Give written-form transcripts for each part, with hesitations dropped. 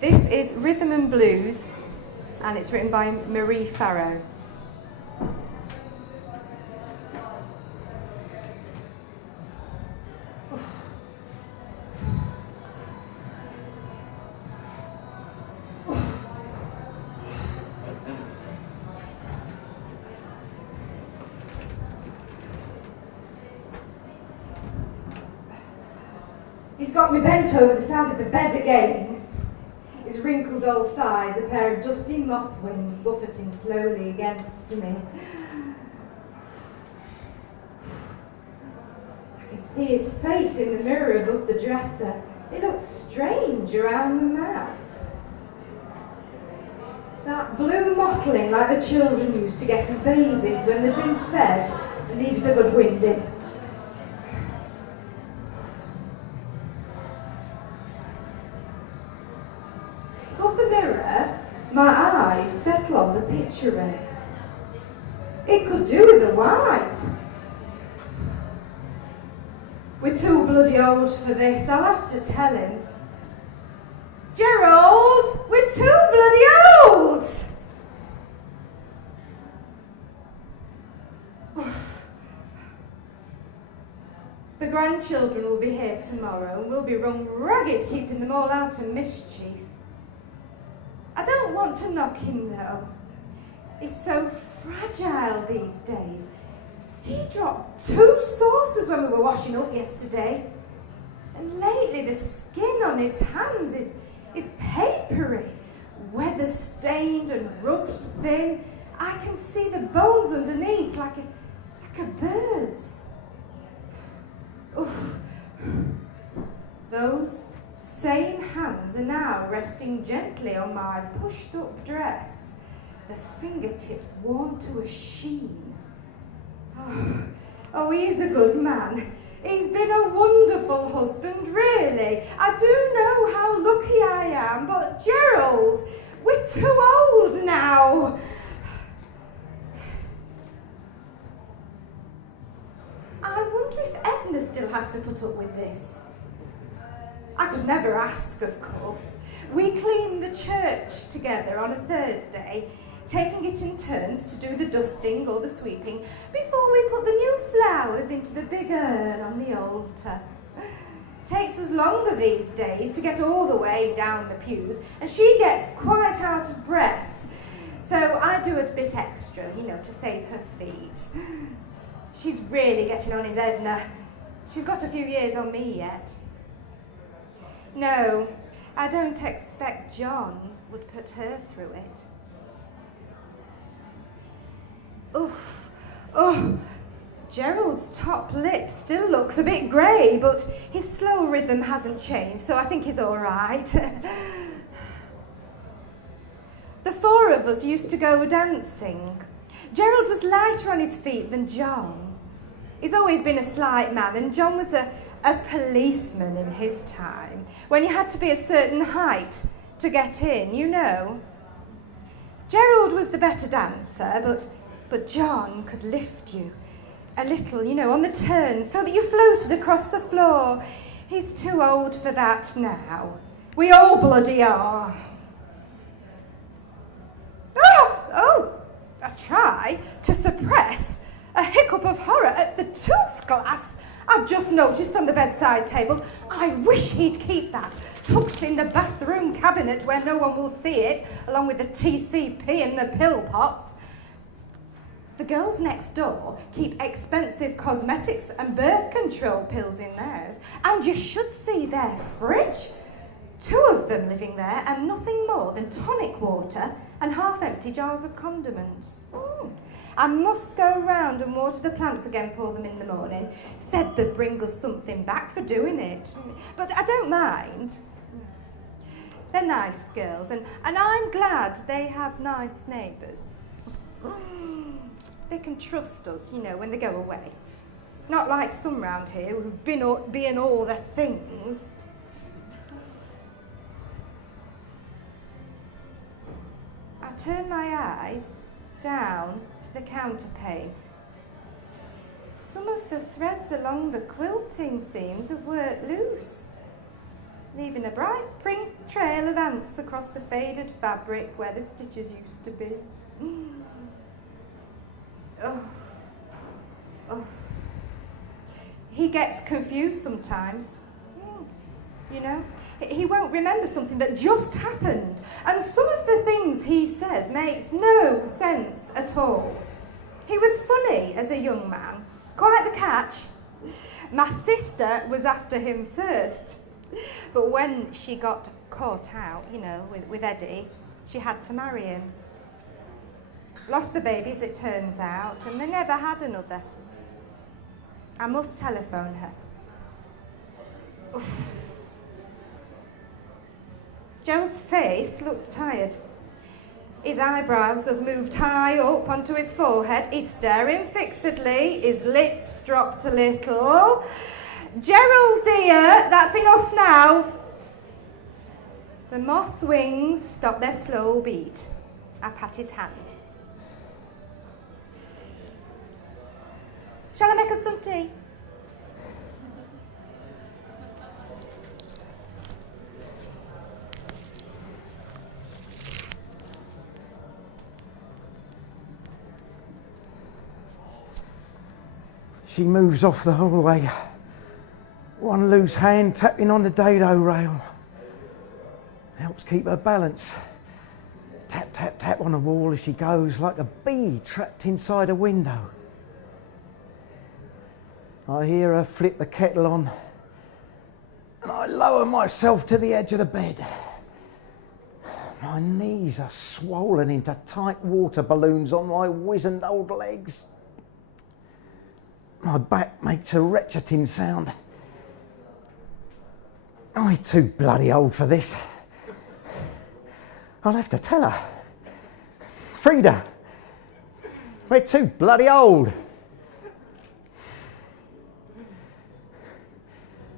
This is Rhythm and Blues, and it's written by Marie Farrow. He's got me bent over the side of the bed again. His wrinkled old thighs, a pair of dusty moth wings buffeting slowly against me. I can see his face in the mirror above the dresser. It looks strange around the mouth. That blue mottling like the children used to get as babies when they'd been fed and needed a good winding. Above the mirror, my eyes settle on the picture in it. It could do with a wipe. We're too bloody old for this, I'll have to tell him. Gerald, we're too bloody old! The grandchildren will be here tomorrow and we'll be run ragged keeping them all out of mischief. I don't want to knock him though. He's so fragile these days. He dropped 2 saucers when we were washing up yesterday. And lately the skin on his hands is papery, weather-stained and rubbed thin. I can see the bones underneath like a bird's. Oof. Those same hands are now resting gently on my pushed-up dress, the fingertips warm to a sheen. Oh, he is a good man. He's been a wonderful husband, really. I do know how lucky I am, but Gerald, we're too old now. I wonder if Edna still has to put up with this. I could never ask, of course. We clean the church together on a Thursday, taking it in turns to do the dusting or the sweeping before we put the new flowers into the big urn on the altar. Takes us longer these days to get all the way down the pews, and she gets quite out of breath. So I do a bit extra, to save her feet. She's really getting on his Edna. She's got a few years on me yet. No, I don't expect John would put her through it. Oh, Gerald's top lip still looks a bit grey, but his slow rhythm hasn't changed, so I think he's all right. The 4 of us used to go dancing. Gerald was lighter on his feet than John. He's always been a slight man, and John was a policeman in his time, when you had to be a certain height to get in, Gerald was the better dancer, but John could lift you a little, on the turns, so that you floated across the floor. He's too old for that now. We all bloody are. Oh, I try to suppress a hiccup of horror at the tooth glass I've just noticed on the bedside table. I wish he'd keep that tucked in the bathroom cabinet where no one will see it, along with the TCP and the pill pots. The girls next door keep expensive cosmetics and birth control pills in theirs, and you should see their fridge. 2 of them living there, and nothing more than tonic water and half-empty jars of condiments. I must go round and water the plants again for them in the morning. Said they'd bring us something back for doing it. But I don't mind. They're nice girls, and I'm glad they have nice neighbours. They can trust us, when they go away. Not like some round here who've been being all their things. I turn my eyes down to the counterpane. Some of the threads along the quilting seams have worked loose. leaving a bright pink trail of ants across the faded fabric where the stitches used to be. Oh. Oh. He gets confused sometimes, you know. He won't remember something that just happened, and some of the things he says makes no sense at all. He was funny as a young man, quite the catch. My sister was after him first, but when she got caught out, you know, with Eddie, she had to marry him. Lost the babies, it turns out, and they never had another. I must telephone her. Oof. Gerald's face looks tired. His eyebrows have moved high up onto his forehead. He's staring fixedly. His lips dropped a little. Gerald, dear, that's enough now. The moth wings stop their slow beat. I pat his hand. Shall I make us some tea? She moves off the hallway, one loose hand tapping on the dado rail. Helps keep her balance. Tap, tap, tap on the wall as she goes, like a bee trapped inside a window. I hear her flip the kettle on, and I lower myself to the edge of the bed. My knees are swollen into tight water balloons on my wizened old legs. My back makes a retcheting sound. I'm too bloody old for this. I'll have to tell her. Frida, we're too bloody old.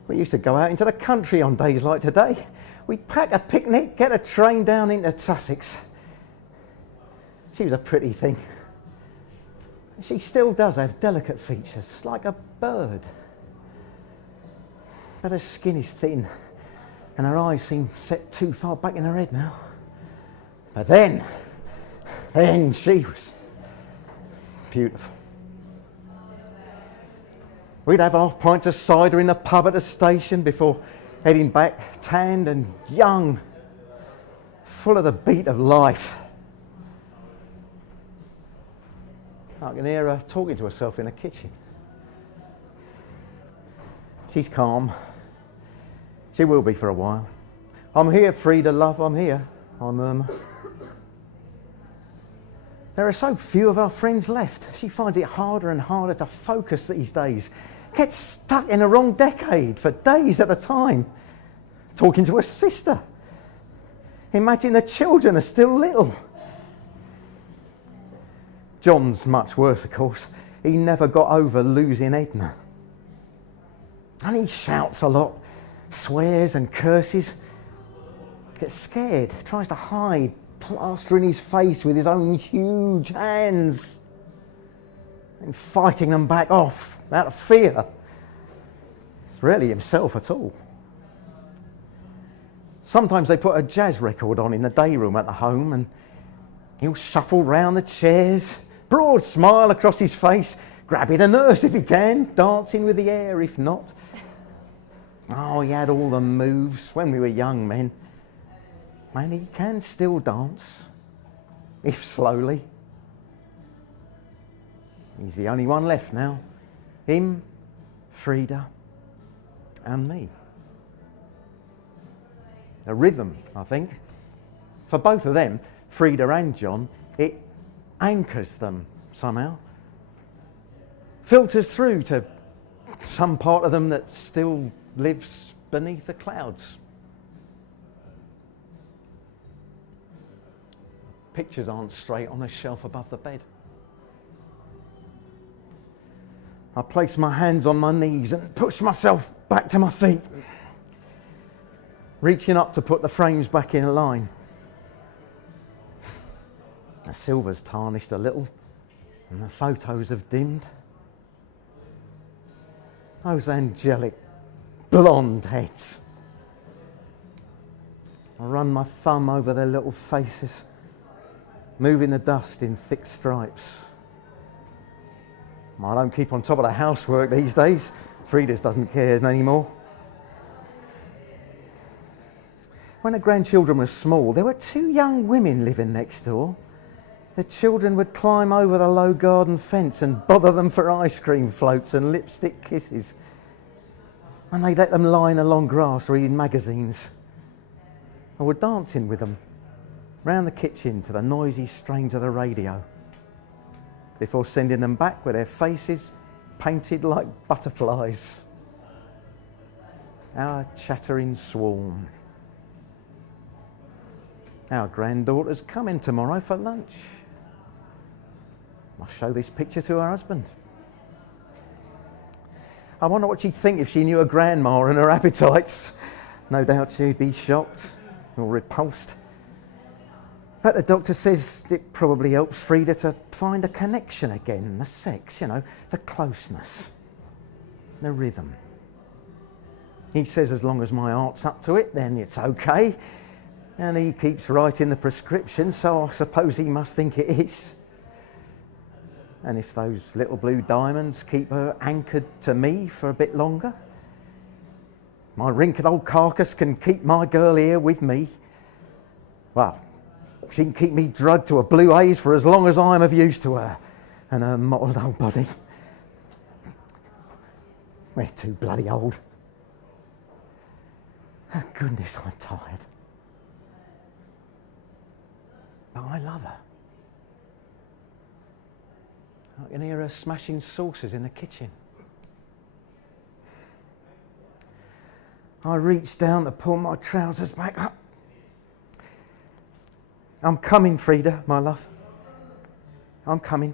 We used to go out into the country on days like today. We'd pack a picnic, get a train down into Sussex. She was a pretty thing. She still does have delicate features, like a bird. But her skin is thin, and her eyes seem set too far back in her head now. But then she was beautiful. We'd have half pints of cider in the pub at the station before heading back, tanned and young, full of the beat of life. I can hear her talking to herself in the kitchen. She's calm. She will be for a while. I'm here, Frida, love, I'm here, I murmur. There are so few of our friends left. She finds it harder and harder to focus these days. Gets stuck in the wrong decade for days at a time. Talking to her sister. Imagine the children are still little. John's much worse, of course. He never got over losing Edna. And he shouts a lot, swears and curses. Gets scared, tries to hide, plastering his face with his own huge hands and fighting them back off out of fear. It's rarely himself at all. Sometimes they put a jazz record on in the day room at the home and he'll shuffle round the chairs, broad smile across his face, grabbing a nurse if he can, dancing with the air if not. Oh, he had all the moves when we were young men. And he can still dance, if slowly. He's the only one left now. Him, Frida, and me. A rhythm, I think. For both of them, Frida and John, it anchors them somehow. Filters through to some part of them that still lives beneath the clouds. Pictures aren't straight on the shelf above the bed. I place my hands on my knees and push myself back to my feet, reaching up to put the frames back in line. The silver's tarnished a little and the photos have dimmed. Those angelic blonde heads. I run my thumb over their little faces, moving the dust in thick stripes. I don't keep on top of the housework these days. Frida's doesn't care anymore. When the grandchildren were small, there were 2 young women living next door. The children would climb over the low garden fence and bother them for ice cream floats and lipstick kisses. And they'd let them lie in the long grass reading magazines. I would dancing with them round the kitchen to the noisy strains of the radio, before sending them back with their faces painted like butterflies. Our chattering swarm. Our granddaughter's coming tomorrow for lunch. I'll show this picture to her husband. I wonder what she'd think if she knew her grandma and her appetites. No doubt she'd be shocked or repulsed. But the doctor says it probably helps Frida to find a connection again, the sex, the closeness, the rhythm. He says as long as my heart's up to it, then it's okay. And he keeps writing the prescription, so I suppose he must think it is. And if those little blue diamonds keep her anchored to me for a bit longer, my wrinkled old carcass can keep my girl here with me. Well, she can keep me drugged to a blue haze for as long as I'm of use to her and her mottled old body. We're too bloody old. Oh, goodness, I'm tired. But I love her. I can hear her smashing saucers in the kitchen. I reach down to pull my trousers back up. I'm coming, Frida, my love. I'm coming.